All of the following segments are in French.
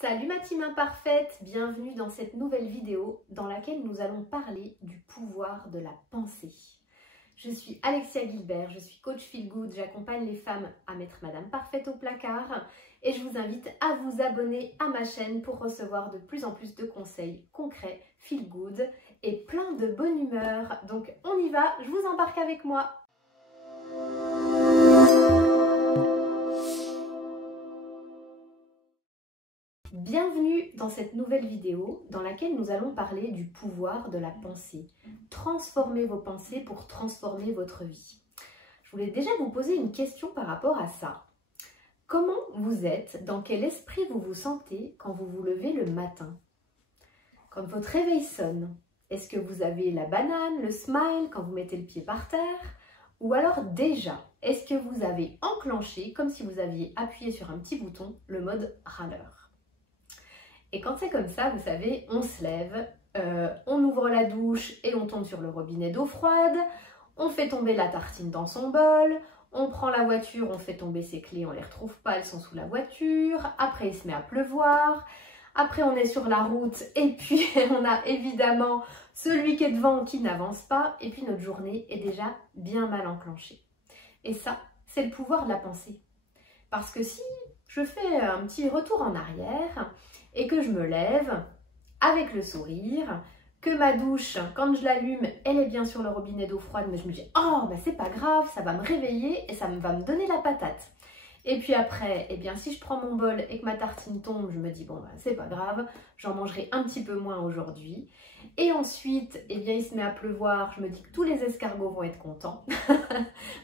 Salut ma team imparfaite, bienvenue dans cette nouvelle vidéo dans laquelle nous allons parler du pouvoir de la pensée. Je suis Alexia Guilbert, je suis coach Feel Good, j'accompagne les femmes à mettre Madame Parfaite au placard et je vous invite à vous abonner à ma chaîne pour recevoir de plus en plus de conseils concrets, Feel Good et plein de bonne humeur. Donc on y va, je vous embarque avec moi. Bienvenue dans cette nouvelle vidéo dans laquelle nous allons parler du pouvoir de la pensée. Transformez vos pensées pour transformer votre vie. Je voulais déjà vous poser une question par rapport à ça. Comment vous êtes, dans quel esprit vous vous sentez quand vous vous levez le matin? Quand votre réveil sonne, est-ce que vous avez la banane, le smile quand vous mettez le pied par terre? Ou alors déjà, est-ce que vous avez enclenché, comme si vous aviez appuyé sur un petit bouton, le mode râleur? Et quand c'est comme ça, vous savez, on se lève, on ouvre la douche et on tombe sur le robinet d'eau froide, on fait tomber la tartine dans son bol, on prend la voiture, on fait tomber ses clés, on ne les retrouve pas, elles sont sous la voiture, après il se met à pleuvoir, après on est sur la route et puis on a évidemment celui qui est devant qui n'avance pas et puis notre journée est déjà bien mal enclenchée. Et ça, c'est le pouvoir de la pensée. Parce que si je fais un petit retour en arrière et que je me lève avec le sourire, que ma douche, quand je l'allume, elle est bien sur le robinet d'eau froide, mais je me dis « Oh, ben c'est pas grave, ça va me réveiller et ça va me donner la patate ». Et puis après, eh bien, si je prends mon bol et que ma tartine tombe, je me dis « Bon, ben, c'est pas grave, j'en mangerai un petit peu moins aujourd'hui ». Et ensuite, eh bien, il se met à pleuvoir, je me dis que tous les escargots vont être contents.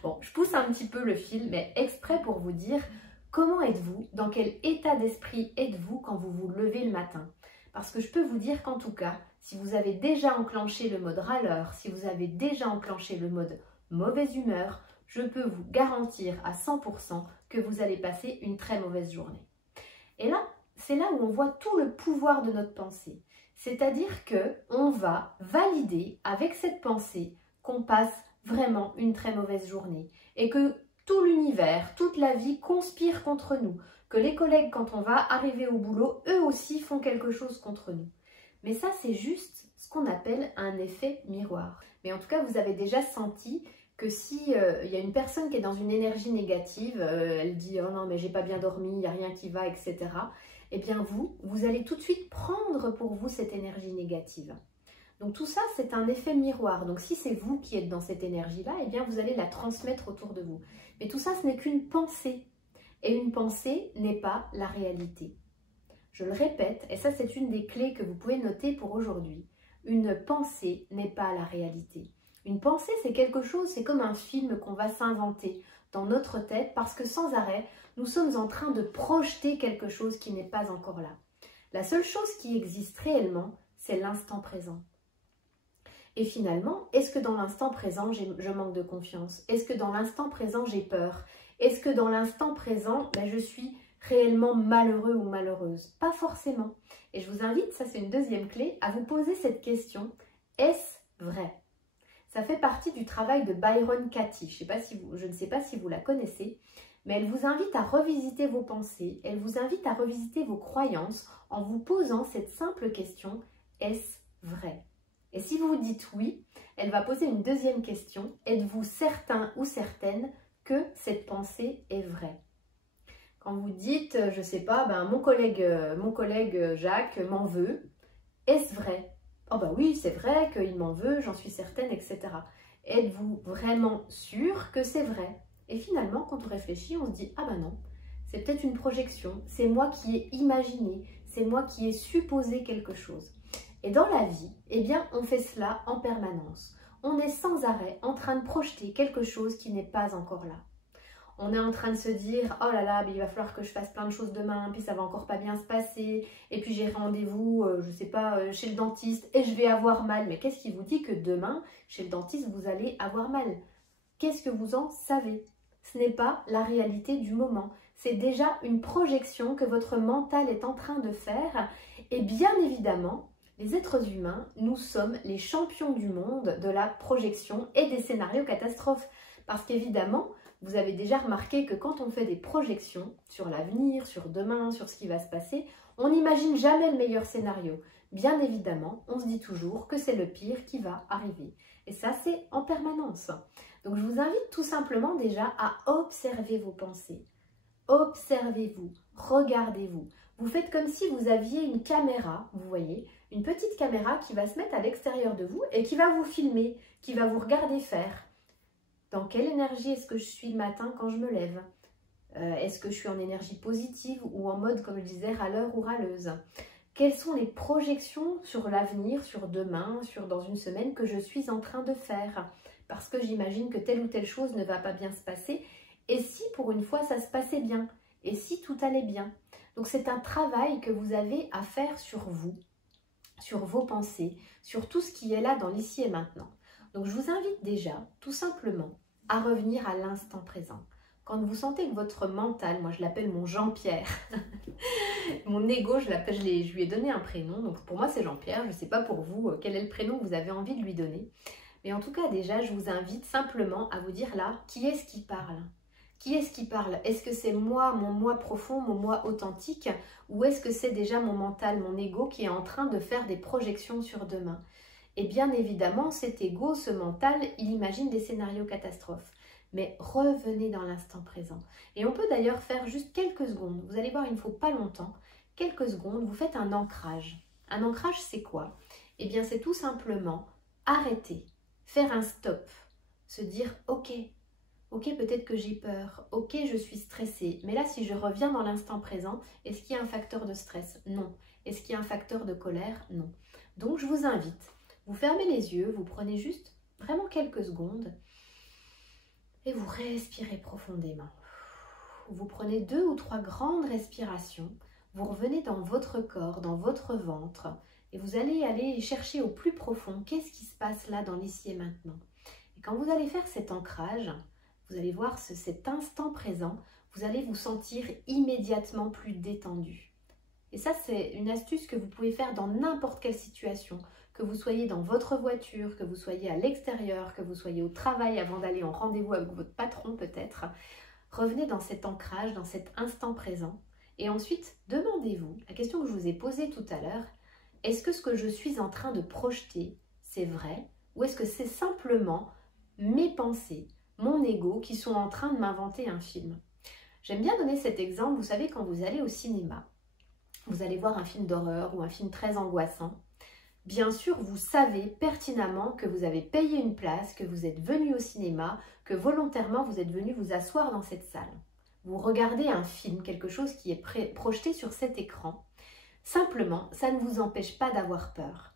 Bon, je pousse un petit peu le fil, mais exprès pour vous dire comment êtes-vous, dans quel état d'esprit êtes-vous quand vous vous levez le matin? Parce que je peux vous dire qu'en tout cas, si vous avez déjà enclenché le mode râleur, si vous avez déjà enclenché le mode mauvaise humeur, je peux vous garantir à 100% que vous allez passer une très mauvaise journée. Et là, c'est là où on voit tout le pouvoir de notre pensée. C'est-à-dire qu'on va valider avec cette pensée qu'on passe vraiment une très mauvaise journée et que tout l'univers, toute la vie conspire contre nous, que les collègues, quand on va arriver au boulot, eux aussi font quelque chose contre nous. Mais ça, c'est juste ce qu'on appelle un effet miroir. Mais en tout cas, vous avez déjà senti que si y a une personne qui est dans une énergie négative, elle dit « Oh non, mais j'ai pas bien dormi, il n'y a rien qui va, etc. » Eh bien vous allez tout de suite prendre pour vous cette énergie négative. Donc tout ça, c'est un effet miroir. Donc si c'est vous qui êtes dans cette énergie-là, eh bien vous allez la transmettre autour de vous. Mais tout ça, ce n'est qu'une pensée. Et une pensée n'est pas la réalité. Je le répète, et ça c'est une des clés que vous pouvez noter pour aujourd'hui. Une pensée n'est pas la réalité. Une pensée, c'est quelque chose, c'est comme un film qu'on va s'inventer dans notre tête parce que sans arrêt, nous sommes en train de projeter quelque chose qui n'est pas encore là. La seule chose qui existe réellement, c'est l'instant présent. Et finalement, est-ce que dans l'instant présent, je manque de confiance? Est-ce que dans l'instant présent, j'ai peur? Est-ce que dans l'instant présent, je suis réellement malheureux ou malheureuse? Pas forcément. Et je vous invite, ça c'est une deuxième clé, à vous poser cette question, est-ce vrai? Ça fait partie du travail de Byron Katie. Je ne sais pas si vous la connaissez, mais elle vous invite à revisiter vos pensées, elle vous invite à revisiter vos croyances en vous posant cette simple question, est-ce vrai? Et si vous vous dites oui, elle va poser une deuxième question. Êtes-vous certain ou certaine que cette pensée est vraie? Quand vous dites, je ne sais pas, mon collègue Jacques m'en veut, est-ce vrai? Oh oui, c'est vrai qu'il m'en veut, j'en suis certaine, etc. Êtes-vous vraiment sûr que c'est vrai? Et finalement, quand on réfléchit, on se dit, ah non, c'est peut-être une projection, c'est moi qui ai imaginé, c'est moi qui ai supposé quelque chose. Et dans la vie, eh bien, on fait cela en permanence. On est sans arrêt en train de projeter quelque chose qui n'est pas encore là. On est en train de se dire, oh là là, il va falloir que je fasse plein de choses demain, puis ça va encore pas bien se passer, et puis j'ai rendez-vous, je sais pas, chez le dentiste, et je vais avoir mal. Mais qu'est-ce qui vous dit que demain, chez le dentiste, vous allez avoir mal? Qu'est-ce que vous en savez? Ce n'est pas la réalité du moment. C'est déjà une projection que votre mental est en train de faire, et bien évidemment, les êtres humains, nous sommes les champions du monde de la projection et des scénarios catastrophes. Parce qu'évidemment, vous avez déjà remarqué que quand on fait des projections sur l'avenir, sur demain, sur ce qui va se passer, on n'imagine jamais le meilleur scénario. Bien évidemment, on se dit toujours que c'est le pire qui va arriver. Et ça, c'est en permanence. Donc, je vous invite tout simplement déjà à observer vos pensées. Observez-vous, regardez-vous. Vous faites comme si vous aviez une caméra, vous voyez, une petite caméra qui va se mettre à l'extérieur de vous et qui va vous filmer, qui va vous regarder faire. Dans quelle énergie est-ce que je suis le matin quand je me lève? Est-ce que je suis en énergie positive ou en mode, comme je disais, râleur ou râleuse? Quelles sont les projections sur l'avenir, sur demain, sur dans une semaine que je suis en train de faire? Parce que j'imagine que telle ou telle chose ne va pas bien se passer. Et si pour une fois ça se passait bien? Et si tout allait bien? Donc c'est un travail que vous avez à faire sur vous, sur vos pensées, sur tout ce qui est là dans l'ici et maintenant. Donc je vous invite déjà tout simplement à revenir à l'instant présent. Quand vous sentez que votre mental, moi je l'appelle mon Jean-Pierre, mon ego, je lui ai donné un prénom, donc pour moi c'est Jean-Pierre, je ne sais pas pour vous quel est le prénom que vous avez envie de lui donner. Mais en tout cas déjà je vous invite simplement à vous dire là, qui est-ce qui parle? Qui est-ce qui parle? Est-ce que c'est moi, mon moi profond, mon moi authentique, ou est-ce que c'est déjà mon mental, mon ego qui est en train de faire des projections sur demain? Et bien évidemment, cet ego, ce mental, il imagine des scénarios catastrophes. Mais revenez dans l'instant présent. Et on peut d'ailleurs faire juste quelques secondes. Vous allez voir, il ne faut pas longtemps. Quelques secondes, vous faites un ancrage. Un ancrage, c'est quoi? Eh bien, c'est tout simplement arrêter, faire un stop, se dire « Ok, peut-être que j'ai peur. Ok, je suis stressée. Mais là, si je reviens dans l'instant présent, est-ce qu'il y a un facteur de stress? Non. Est-ce qu'il y a un facteur de colère? Non. Donc, je vous invite. Vous fermez les yeux, vous prenez juste vraiment quelques secondes et vous respirez profondément. Vous prenez 2 ou 3 grandes respirations. Vous revenez dans votre corps, dans votre ventre et vous allez aller chercher au plus profond qu'est-ce qui se passe là dans l'ici et maintenant. Et quand vous allez faire cet ancrage, vous allez voir cet instant présent, vous allez vous sentir immédiatement plus détendu. Et ça, c'est une astuce que vous pouvez faire dans n'importe quelle situation, que vous soyez dans votre voiture, que vous soyez à l'extérieur, que vous soyez au travail avant d'aller en rendez-vous avec votre patron peut-être. Revenez dans cet ancrage, dans cet instant présent. Et ensuite, demandez-vous, la question que je vous ai posée tout à l'heure, est-ce que ce que je suis en train de projeter, c'est vrai? Ou est-ce que c'est simplement mes pensées, mon ego qui sont en train de m'inventer un film? J'aime bien donner cet exemple, vous savez, quand vous allez au cinéma, vous allez voir un film d'horreur ou un film très angoissant. Bien sûr, vous savez pertinemment que vous avez payé une place, que vous êtes venu au cinéma, que volontairement vous êtes venu vous asseoir dans cette salle. Vous regardez un film, quelque chose qui est projeté sur cet écran. Simplement, ça ne vous empêche pas d'avoir peur.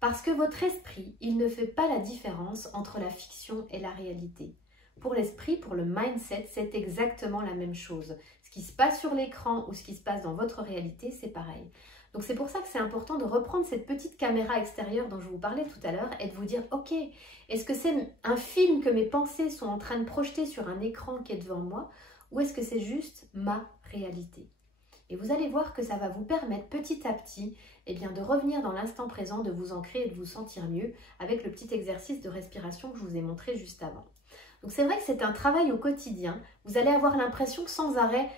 Parce que votre esprit, il ne fait pas la différence entre la fiction et la réalité. Pour l'esprit, pour le mindset, c'est exactement la même chose. Ce qui se passe sur l'écran ou ce qui se passe dans votre réalité, c'est pareil. Donc c'est pour ça que c'est important de reprendre cette petite caméra extérieure dont je vous parlais tout à l'heure et de vous dire, ok, est-ce que c'est un film que mes pensées sont en train de projeter sur un écran qui est devant moi ou est-ce que c'est juste ma réalité? Et vous allez voir que ça va vous permettre petit à petit de revenir dans l'instant présent, de vous ancrer et de vous sentir mieux avec le petit exercice de respiration que je vous ai montré juste avant. Donc c'est vrai que c'est un travail au quotidien. Vous allez avoir l'impression que sans arrêt,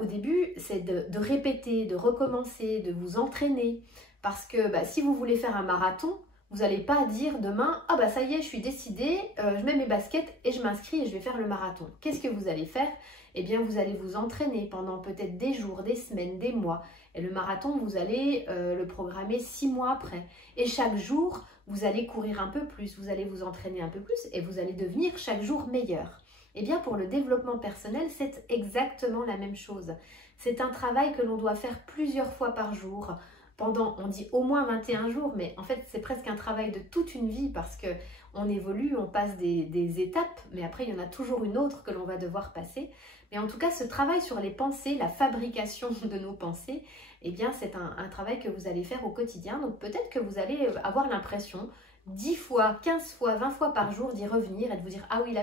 au début, c'est de répéter, de recommencer, de vous entraîner. Parce que si vous voulez faire un marathon, vous n'allez pas dire demain, ah ça y est, je suis décidée, je mets mes baskets et je m'inscris et je vais faire le marathon. Qu'est-ce que vous allez faire? Eh bien, vous allez vous entraîner pendant peut-être des jours, des semaines, des mois. Et le marathon, vous allez le programmer 6 mois après. Et chaque jour, vous allez courir un peu plus, vous allez vous entraîner un peu plus et vous allez devenir chaque jour meilleur. Eh bien, pour le développement personnel, c'est exactement la même chose. C'est un travail que l'on doit faire plusieurs fois par jour, pendant, on dit au moins 21 jours, mais en fait, c'est presque un travail de toute une vie parce qu'on évolue, on passe des étapes, mais après, il y en a toujours une autre que l'on va devoir passer. Mais en tout cas, ce travail sur les pensées, la fabrication de nos pensées, eh bien, c'est un travail que vous allez faire au quotidien. Donc, peut-être que vous allez avoir l'impression 10 fois, 15 fois, 20 fois par jour d'y revenir et de vous dire « Ah oui, là,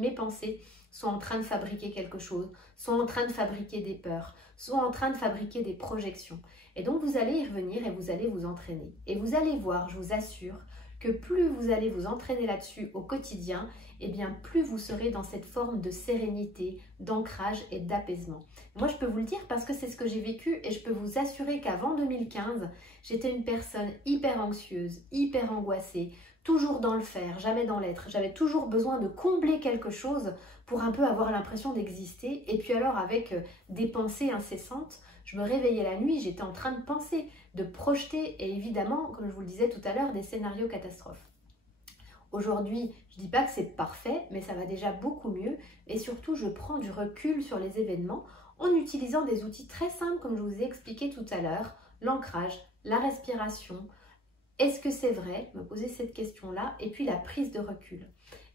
mes pensées sont en train de fabriquer quelque chose, sont en train de fabriquer des peurs, sont en train de fabriquer des projections. » Et donc, vous allez y revenir et vous allez vous entraîner. Et vous allez voir, je vous assure, que plus vous allez vous entraîner là-dessus au quotidien, et bien plus vous serez dans cette forme de sérénité, d'ancrage et d'apaisement. Moi, je peux vous le dire parce que c'est ce que j'ai vécu et je peux vous assurer qu'avant 2015, j'étais une personne hyper anxieuse, hyper angoissée, toujours dans le faire, jamais dans l'être. J'avais toujours besoin de combler quelque chose pour un peu avoir l'impression d'exister. Et puis alors, avec des pensées incessantes, je me réveillais la nuit, j'étais en train de penser, de projeter et évidemment, comme je vous le disais tout à l'heure, des scénarios catastrophes. Aujourd'hui, je ne dis pas que c'est parfait, mais ça va déjà beaucoup mieux. Et surtout, je prends du recul sur les événements en utilisant des outils très simples, comme je vous ai expliqué tout à l'heure, l'ancrage, la respiration. Est-ce que c'est vrai? Me poser cette question-là. Et puis la prise de recul.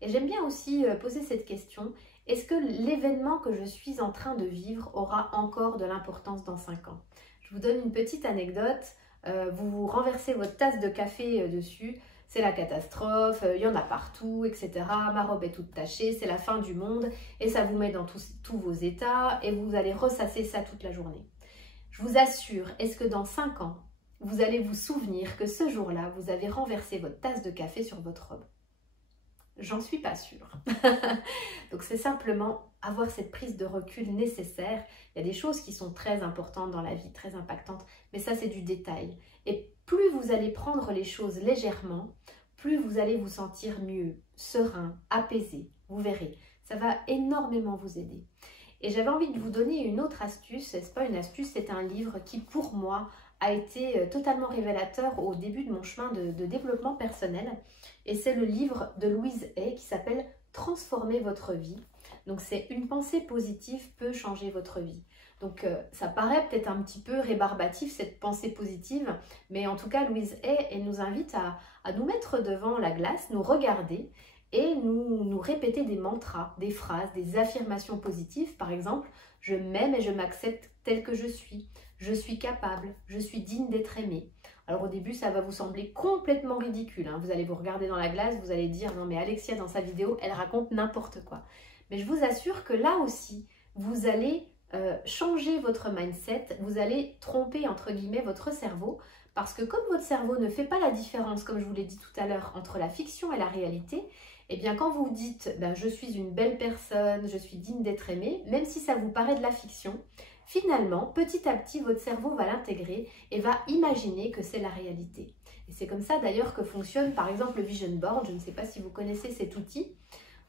Et j'aime bien aussi poser cette question. Est-ce que l'événement que je suis en train de vivre aura encore de l'importance dans 5 ans? Je vous donne une petite anecdote. Vous renversez votre tasse de café dessus. C'est la catastrophe, il y en a partout, etc. Ma robe est toute tachée, c'est la fin du monde. Et ça vous met dans tous vos états et vous allez ressasser ça toute la journée. Je vous assure, est-ce que dans 5 ans, vous allez vous souvenir que ce jour-là, vous avez renversé votre tasse de café sur votre robe? J'en suis pas sûre. Donc c'est simplement avoir cette prise de recul nécessaire. Il y a des choses qui sont très importantes dans la vie, très impactantes, mais ça c'est du détail. Et plus vous allez prendre les choses légèrement, plus vous allez vous sentir mieux, serein, apaisé. Vous verrez, ça va énormément vous aider. Et j'avais envie de vous donner une autre astuce. C'est pas une astuce, c'est un livre qui pour moi a été totalement révélateur au début de mon chemin de développement personnel. Et c'est le livre de Louise Hay qui s'appelle « Transformer votre vie ». Donc c'est « Une pensée positive peut changer votre vie ». Donc ça paraît peut-être un petit peu rébarbatif cette pensée positive, mais en tout cas Louise Hay, elle nous invite à nous mettre devant la glace, nous regarder et nous répéter des mantras, des phrases, des affirmations positives. Par exemple, je m'aime et je m'accepte tel que je suis capable, je suis digne d'être aimée. Alors au début, ça va vous sembler complètement ridicule, hein. Vous allez vous regarder dans la glace, vous allez dire non mais Alexia dans sa vidéo, elle raconte n'importe quoi. Mais je vous assure que là aussi, vous allez changer votre mindset, vous allez tromper entre guillemets votre cerveau parce que comme votre cerveau ne fait pas la différence, comme je vous l'ai dit tout à l'heure, entre la fiction et la réalité, eh bien quand vous dites ben, je suis une belle personne, je suis digne d'être aimée, même si ça vous paraît de la fiction, finalement, petit à petit, votre cerveau va l'intégrer et va imaginer que c'est la réalité. Et c'est comme ça d'ailleurs que fonctionne par exemple le Vision Board. Je ne sais pas si vous connaissez cet outil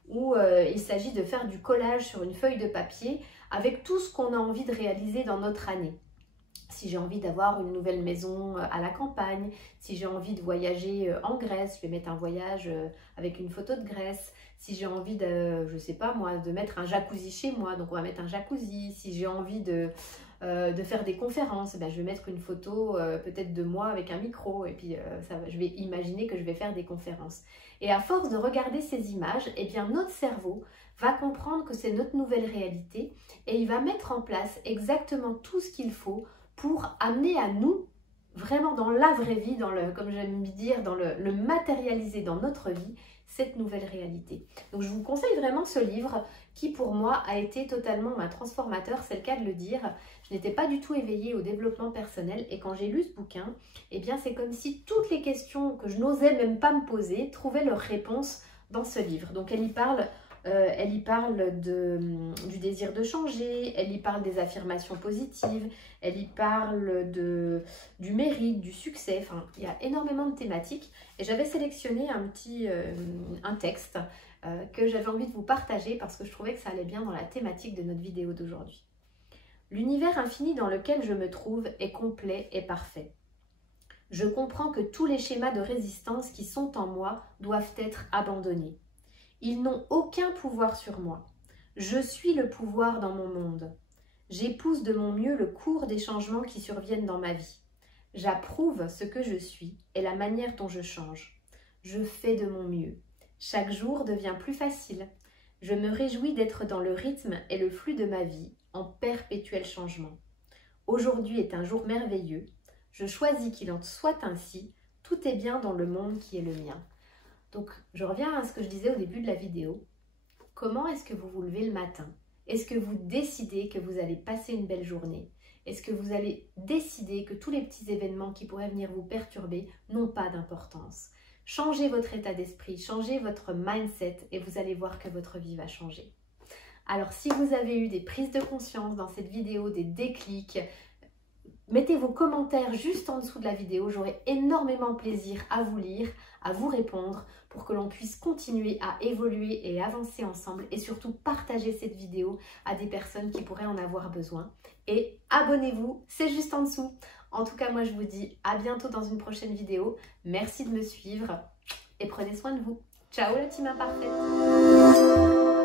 où il s'agit de faire du collage sur une feuille de papier avec tout ce qu'on a envie de réaliser dans notre année. Si j'ai envie d'avoir une nouvelle maison à la campagne, si j'ai envie de voyager en Grèce, je vais mettre un voyage avec une photo de Grèce. Si j'ai envie de, je sais pas moi, de mettre un jacuzzi chez moi, donc on va mettre un jacuzzi. Si j'ai envie de faire des conférences, ben je vais mettre une photo peut-être de moi avec un micro et puis je vais imaginer que je vais faire des conférences. Et à force de regarder ces images, eh bien notre cerveau va comprendre que c'est notre nouvelle réalité et il va mettre en place exactement tout ce qu'il faut pour amener à nous, vraiment dans la vraie vie, comme j'aime dire, dans le matérialiser dans notre vie, cette nouvelle réalité. Donc je vous conseille vraiment ce livre qui pour moi a été totalement transformateur, c'est le cas de le dire. Je n'étais pas du tout éveillée au développement personnel et quand j'ai lu ce bouquin, eh bien c'est comme si toutes les questions que je n'osais même pas me poser trouvaient leur réponse dans ce livre. Donc elle y parle du désir de changer, elle y parle des affirmations positives, elle y parle du mérite, du succès, enfin il y a énormément de thématiques et j'avais sélectionné un texte que j'avais envie de vous partager parce que je trouvais que ça allait bien dans la thématique de notre vidéo d'aujourd'hui. L'univers infini dans lequel je me trouve est complet et parfait. Je comprends que tous les schémas de résistance qui sont en moi doivent être abandonnés. Ils n'ont aucun pouvoir sur moi. Je suis le pouvoir dans mon monde. J'épouse de mon mieux le cours des changements qui surviennent dans ma vie. J'approuve ce que je suis et la manière dont je change. Je fais de mon mieux. Chaque jour devient plus facile. Je me réjouis d'être dans le rythme et le flux de ma vie, en perpétuel changement. Aujourd'hui est un jour merveilleux. Je choisis qu'il en soit ainsi. Tout est bien dans le monde qui est le mien. Donc, je reviens à ce que je disais au début de la vidéo. Comment est-ce que vous vous levez le matin? Est-ce que vous décidez que vous allez passer une belle journée? Est-ce que vous allez décider que tous les petits événements qui pourraient venir vous perturber n'ont pas d'importance? changez votre état d'esprit, changez votre mindset et vous allez voir que votre vie va changer. Alors si vous avez eu des prises de conscience dans cette vidéo, des déclics, mettez vos commentaires juste en dessous de la vidéo, j'aurai énormément plaisir à vous lire, à vous répondre pour que l'on puisse continuer à évoluer et avancer ensemble et surtout partager cette vidéo à des personnes qui pourraient en avoir besoin. Et abonnez-vous, c'est juste en dessous. En tout cas, moi je vous dis à bientôt dans une prochaine vidéo. Merci de me suivre et prenez soin de vous. Ciao la team imparfaite.